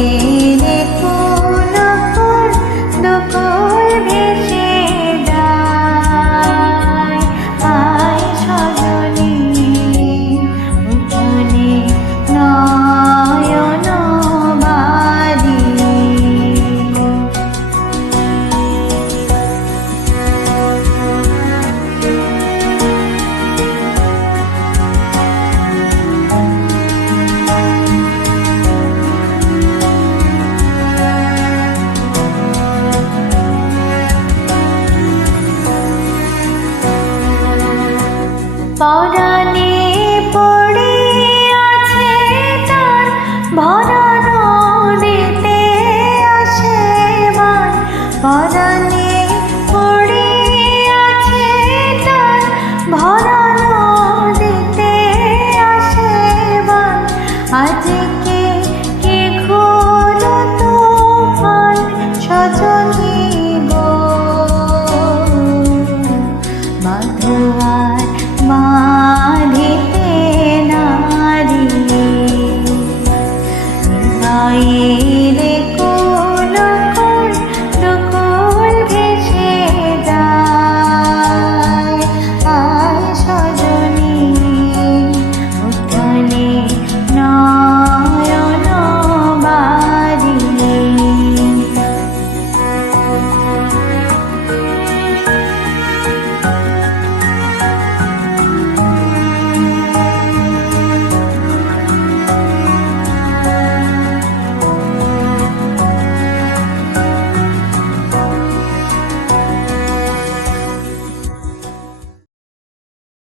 গায়ে 抱着你